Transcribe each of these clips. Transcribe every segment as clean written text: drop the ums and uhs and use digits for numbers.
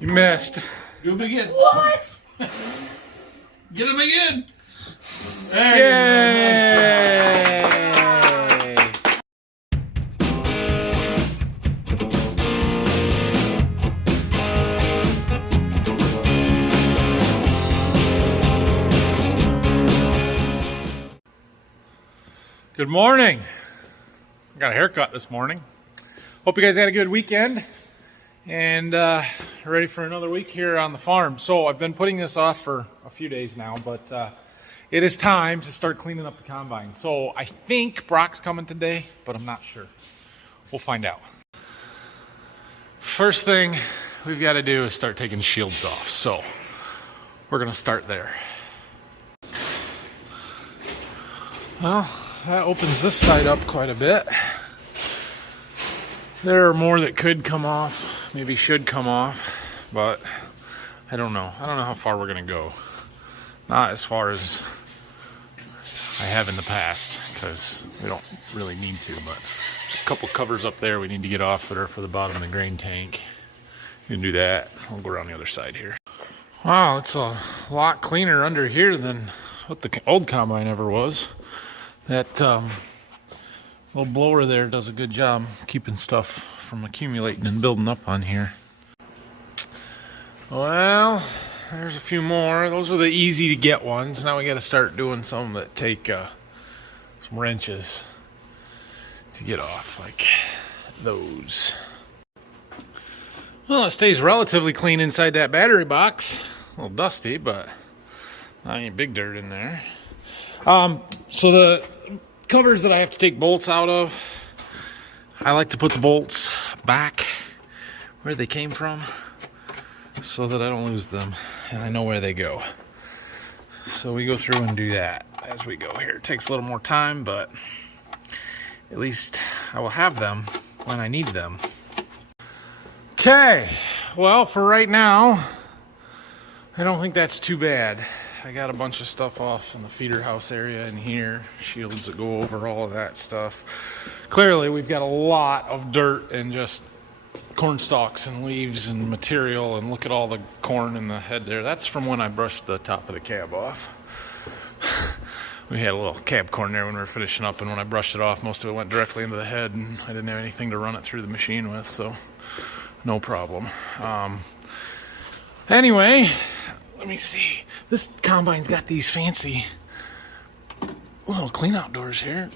You missed. Do him again. What? Get him again. Yay! Good morning. I got a haircut this morning. Hope you guys had a good weekend and ready for another week here on the farm. So I've been putting this off for a few days now, but it is time to start cleaning up the combine. So I think Brock's coming today, but I'm not sure. We'll find out. First thing we've got to do is start taking shields off. So we're going to start there. Well, that opens this side up quite a bit. There are more that could come off, maybe should come off, but I don't know. I don't know how far we're going to go. Not as far as I have in the past, because we don't really need to, but a couple covers up there we need to get off that are for the bottom of the grain tank. You can do that. I'll go around the other side here. Wow, it's a lot cleaner under here than what the old combine ever was. That little blower there does a good job keeping stuff from accumulating and building up on here. Well, there's a few more. Those are the easy to get ones. Now we got to start doing some that take some wrenches to get off, like those. Well, it stays relatively clean inside that battery box. A little dusty, but not any big dirt in there. So the covers that I have to take bolts out of, I like to put the bolts back where they came from so that I don't lose them and I know where they go. So we go through and do that as we go here. It takes a little more time, but at least I will have them when I need them. Okay, well, for right now, I don't think that's too bad. I got a bunch of stuff off in the feeder house area in here, shields that go over all of that stuff. Clearly, we've got a lot of dirt and just corn stalks and leaves and material, and look at all the corn in the head there. That's from when I brushed the top of the cab off. We had a little cab corn there when we were finishing up, and when I brushed it off, most of it went directly into the head, and I didn't have anything to run it through the machine with, so no problem. Anyway, let me see. This combine's got these fancy little clean out doors here.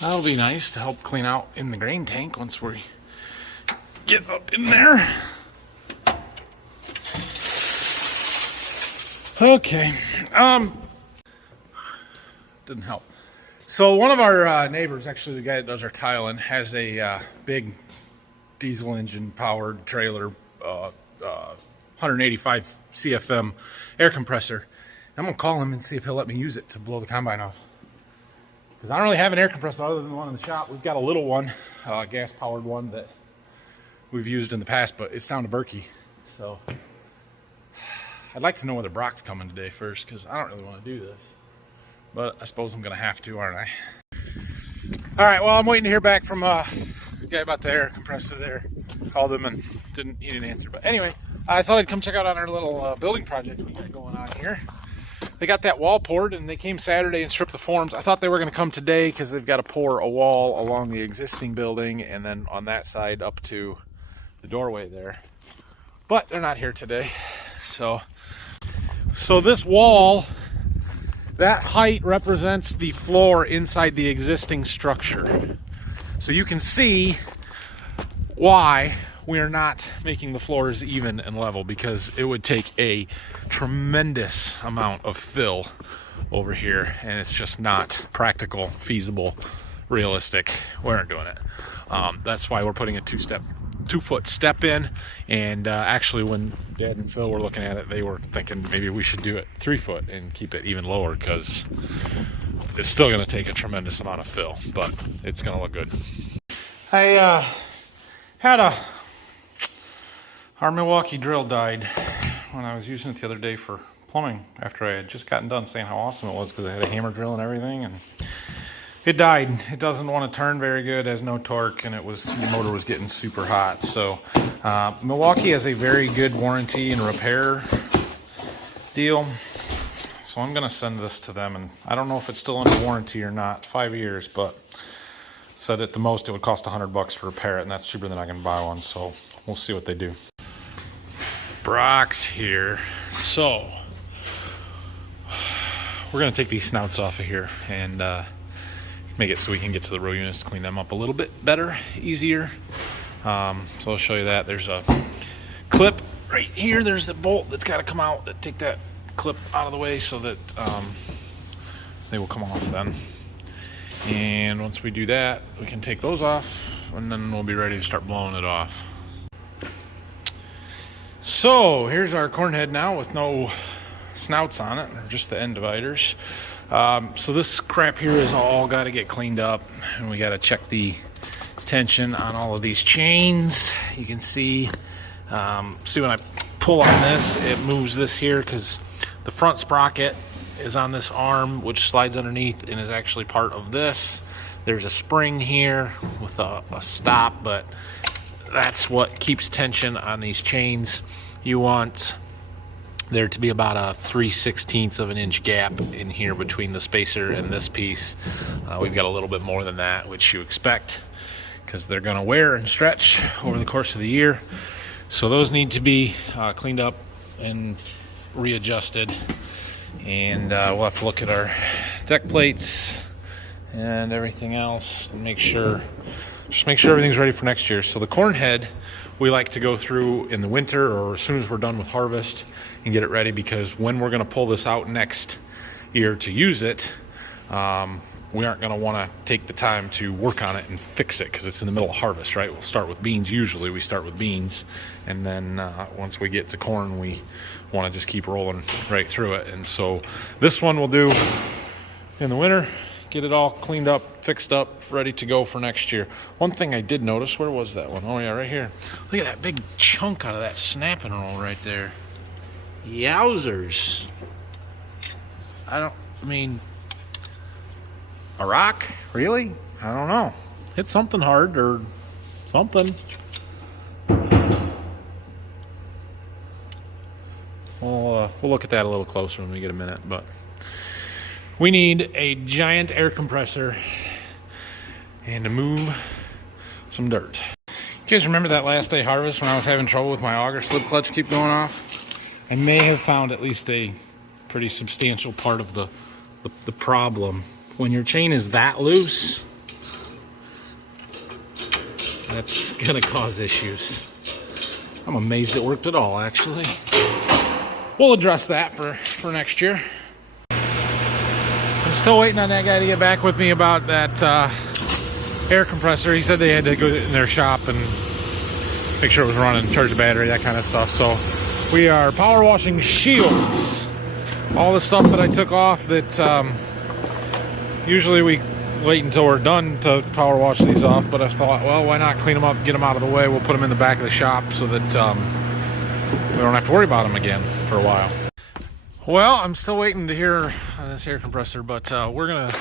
That'll be nice to help clean out in the grain tank once we get up in there. Okay. Didn't help. So one of our neighbors, actually the guy that does our tiling, has a big diesel engine powered trailer, 185 CFM air compressor. I'm gonna call him and see if he'll let me use it to blow the combine off, because I don't really have an air compressor other than the one in the shop. We've got a little one, gas powered one that we've used in the past, but it's down to Berkey. So I'd like to know whether Brock's coming today first, because I don't really want to do this, but I suppose I'm gonna have to, aren't I? All right, well, I'm waiting to hear back from the guy about the air compressor there. Called him and he didn't answer, but anyway, I thought I'd come check out on our little building project we got going on here. They got that wall poured, and they came Saturday and stripped the forms. I thought they were going to come today because they've got to pour a wall along the existing building and then on that side up to the doorway there. But they're not here today. So this wall, that height represents the floor inside the existing structure. So you can see why we are not making the floors even and level, because it would take a tremendous amount of fill over here, and it's just not practical, feasible, realistic. We aren't doing it. That's why we're putting a 2-foot step in, and actually when Dad and Phil were looking at it, they were thinking maybe we should do it 3 foot and keep it even lower, because it's still going to take a tremendous amount of fill, but it's going to look good. I had our Milwaukee drill died when I was using it the other day for plumbing, after I had just gotten done saying how awesome it was because I had a hammer drill and everything, and it died. It doesn't want to turn very good, has no torque, and the motor was getting super hot. So Milwaukee has a very good warranty and repair deal. So I'm going to send this to them, and I don't know if it's still under warranty or not, 5 years, but said at the most it would cost $100 to repair it, and that's cheaper than I can buy one, so we'll see what they do. Brock's here. So we're going to take these snouts off of here and make it so we can get to the row units to clean them up a little bit better, easier. So I'll show you that. There's a clip right here. There's the bolt that's got to come out. Take that clip out of the way so that they will come off then. And once we do that, we can take those off, and then we'll be ready to start blowing it off. So here's our corn head now with no snouts on it, or just the end dividers. So this crap here is all got to get cleaned up, and we got to check the tension on all of these chains. You can see when I pull on this, it moves this here because the front sprocket is on this arm, which slides underneath and is actually part of this. There's a spring here with a stop, but that's what keeps tension on these chains. You want there to be about a 3/16 of an inch gap in here between the spacer and this piece. We've got a little bit more than that, which you expect because they're going to wear and stretch over the course of the year. So those need to be cleaned up and readjusted. And we'll have to look at our deck plates and everything else and just make sure everything's ready for next year. So the corn head we like to go through in the winter or as soon as we're done with harvest and get it ready, because when we're going to pull this out next year to use it, we aren't going to want to take the time to work on it and fix it because it's in the middle of harvest, right? We'll start with beans. Usually we start with beans, and then once we get to corn, we want to just keep rolling right through it. And so this one we'll do in the winter, get it all cleaned up, fixed up, ready to go for next year. One thing I did notice, where was that one? Oh yeah, right here. Look at that big chunk out of that snapping roll right there. Yowzers. I mean, a rock? Really? I don't know. Hit something hard or something. We'll look at that a little closer when we get a minute, but we need a giant air compressor and to move some dirt. You guys remember that last day harvest when I was having trouble with my auger slip clutch keep going off? I may have found at least a pretty substantial part of the problem. When your chain is that loose, that's gonna cause issues. I'm amazed it worked at all, actually. We'll address that for next year. I'm still waiting on that guy to get back with me about that air compressor. He said they had to go in their shop and make sure it was running, charge the battery, that kind of stuff. So we are power washing shields. All the stuff that I took off that usually we wait until we're done to power wash these off, but I thought, well, why not clean them up, get them out of the way. We'll put them in the back of the shop so that we don't have to worry about them again for a while. Well, I'm still waiting to hear on this air compressor, but we're gonna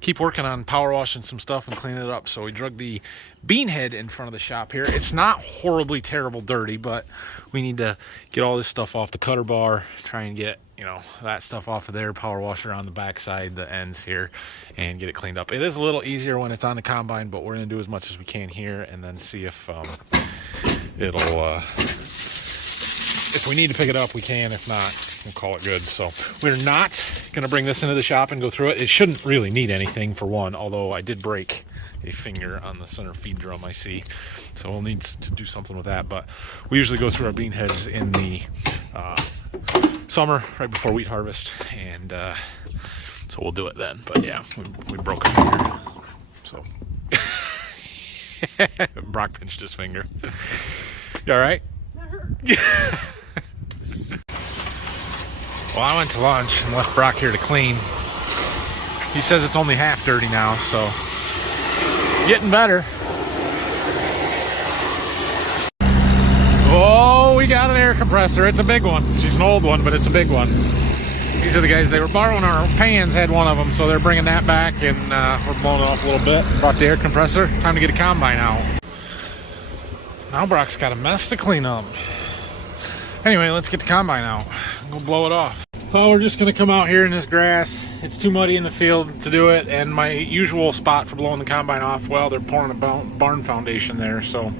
keep working on power washing some stuff and cleaning it up. So we drug the bean head in front of the shop here. It's not horribly terrible dirty, but we need to get all this stuff off the cutter bar, try and get, you know, that stuff off of there, power wash around the backside, the ends here, and get it cleaned up. It is a little easier when it's on the combine, but we're gonna do as much as we can here and then see if it'll if we need to pick it up, we can. If not, we'll call it good. So we're not going to bring this into the shop and go through it. It shouldn't really need anything, for one, although I did break a finger on the center feed drum, I see. So we'll need to do something with that. But we usually go through our bean heads in the summer, right before wheat harvest. And so we'll do it then. But yeah, we broke a finger. So Brock pinched his finger. You all right? That hurt. Well, I went to lunch and left Brock here to clean. He says it's only half dirty now, so getting better. Oh, we got an air compressor. It's a big one. She's an old one, but it's a big one. These are the guys, they were borrowing our pans, had one of them, so they're bringing that back, and we're blowing it off a little bit. Brought the air compressor. Time to get a combine out. Now Brock's got a mess to clean up. Anyway, let's get the combine out. Go blow it off. Oh, we're just gonna come out here in this grass. It's too muddy in the field to do it, and my usual spot for blowing the combine off, well, they're pouring a barn foundation there, so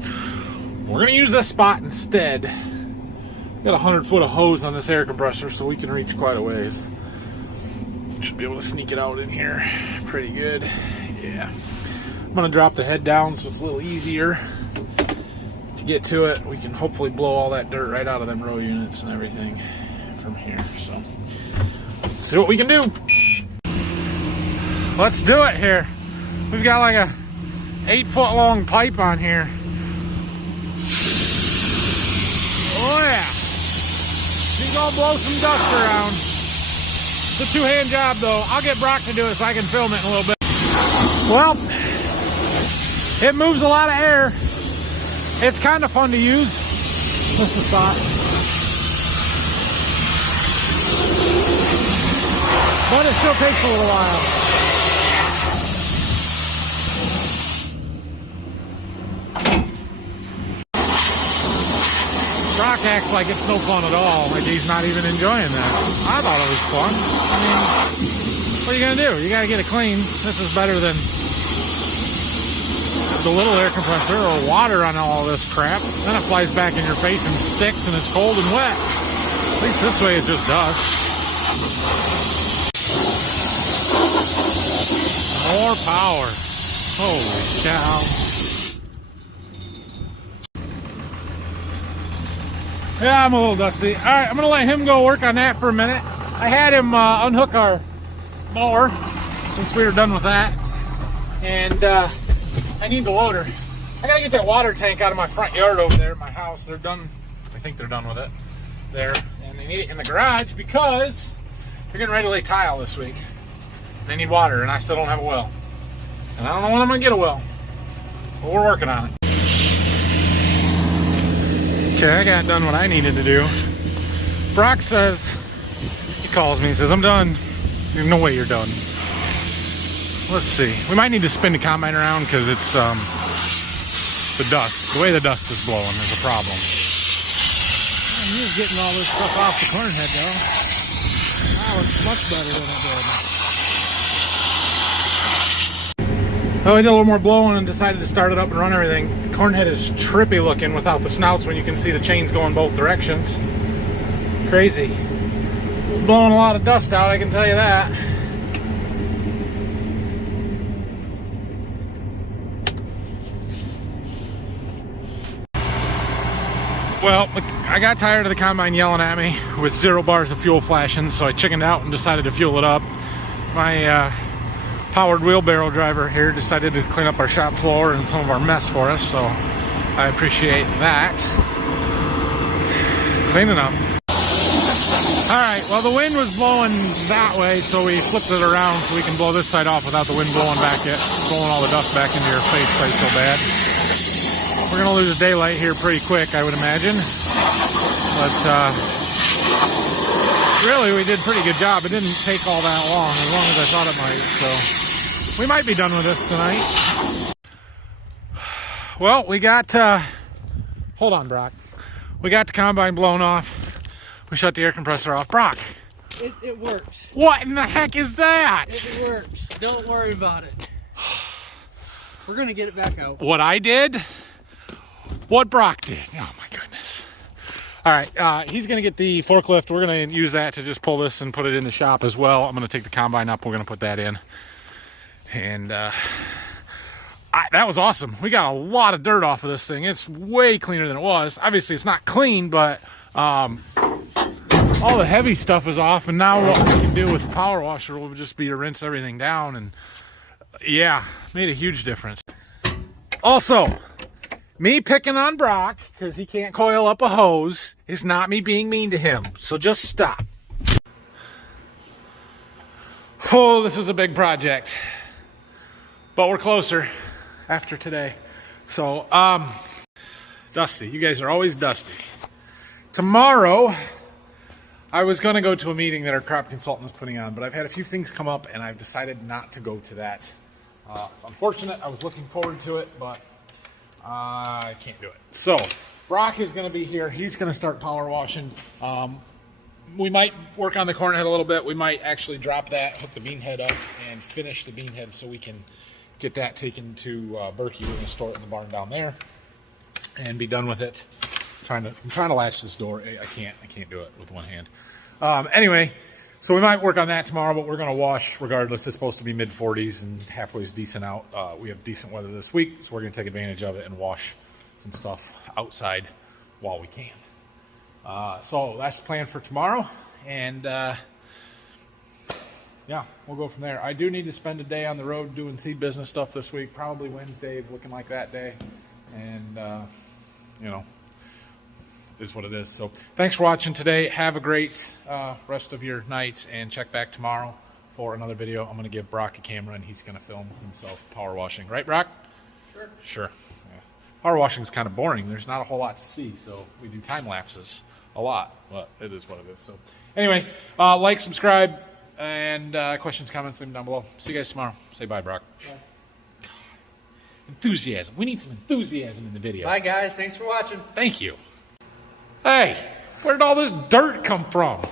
we're gonna use this spot instead. Got 100 foot of hose on this air compressor, so we can reach quite a ways. Should be able to sneak it out in here pretty good. Yeah. I'm gonna drop the head down so it's a little easier to get to it. We can hopefully blow all that dirt right out of them row units and everything from here. So, see what we can do. Let's do it here. We've got like a 8-foot long pipe on here. Oh yeah. She's gonna blow some dust around. It's a two-hand job though. I'll get Brock to do it so I can film it in a little bit. Well, it moves a lot of air. It's kind of fun to use. Just a thought. But it still takes a little while. Brock acts like it's no fun at all, like he's not even enjoying that. I thought it was fun. I mean, what are you gonna do? You gotta get it clean. This is better than the little air compressor or water on all this crap. Then it flies back in your face and sticks and it's cold and wet. At least this way it's just dust. More power. Holy cow. Yeah, I'm a little dusty. All right, I'm gonna let him go work on that for a minute. I had him unhook our mower since we were done with that. And I need the loader. I gotta get that water tank out of my front yard over there at my house. They're done. I think they're done with it there. And they need it in the garage because they're getting ready to lay tile this week. They need water, and I still don't have a well. And I don't know when I'm gonna get a well, but we're working on it. Okay, I got done what I needed to do. Brock says, he calls me, he says, I'm done. There's no way you're done. Let's see. We might need to spin the combine around because it's the dust. The way the dust is blowing is a problem. He was getting all this stuff off the corn head though. That looks much better than it did. Oh, I did a little more blowing and decided to start it up and run everything. The corn head is trippy looking without the snouts when you can see the chains going both directions. Crazy. Blowing a lot of dust out, I can tell you that. Well, I got tired of the combine yelling at me with 0 bars of fuel flashing, so I chickened out and decided to fuel it up. My powered wheelbarrow driver here decided to clean up our shop floor and some of our mess for us, so I appreciate that. Cleaning up. Alright, well the wind was blowing that way, so we flipped it around so we can blow this side off without the wind blowing all the dust back into your face quite so bad. We're gonna lose daylight here pretty quick, I would imagine. But really, we did a pretty good job. It didn't take all that long as I thought it might. So we might be done with this tonight. Well, we got, hold on, Brock. We got the combine blown off. We shut the air compressor off. Brock. It works. What in the heck is that? It works. Don't worry about it. We're gonna get it back out. What I did? What Brock did? Oh my goodness. All right, he's gonna get the forklift. We're gonna use that to just pull this and put it in the shop as well. I'm gonna take the combine up. We're gonna put that in. And that was awesome. We got a lot of dirt off of this thing. It's way cleaner than it was. Obviously it's not clean, but all the heavy stuff is off. And now what we can do with the power washer will just be to rinse everything down. And yeah, made a huge difference. Also, me picking on Brock because he can't coil up a hose is not me being mean to him. So just stop. Oh, this is a big project. But we're closer after today. So, Dusty. You guys are always dusty. Tomorrow, I was going to go to a meeting that our crop consultant is putting on, but I've had a few things come up, and I've decided not to go to that. It's unfortunate. I was looking forward to it, but I can't do it. So Brock is going to be here. He's going to start power washing. We might work on the corn head a little bit. We might actually drop that, hook the bean head up, and finish the bean head so we can get that taken to Berkey. We're going to store it in the barn down there and be done with it. I'm trying to latch this door. I can't do it with one hand. Anyway, so we might work on that tomorrow, but we're going to wash regardless. It's supposed to be mid-40s and halfway is decent out. We have decent weather this week, so we're going to take advantage of it and wash some stuff outside while we can. So that's the plan for tomorrow, and yeah, we'll go from there. I do need to spend a day on the road doing seed business stuff this week. Probably Wednesday, looking like that day, and you know, is what it is. So thanks for watching today. Have a great rest of your nights, and check back tomorrow for another video. I'm going to give Brock a camera, and he's going to film himself power washing. Right, Brock? Sure. Yeah. Power washing is kind of boring. There's not a whole lot to see, so we do time lapses a lot, but it is what it is. So anyway, like, subscribe, and questions, comments, leave them down below. See you guys tomorrow. Say bye, Brock. Bye. Enthusiasm. We need some enthusiasm in the video. Bye, guys. Thanks for watching. Thank you. Hey, where did all this dirt come from?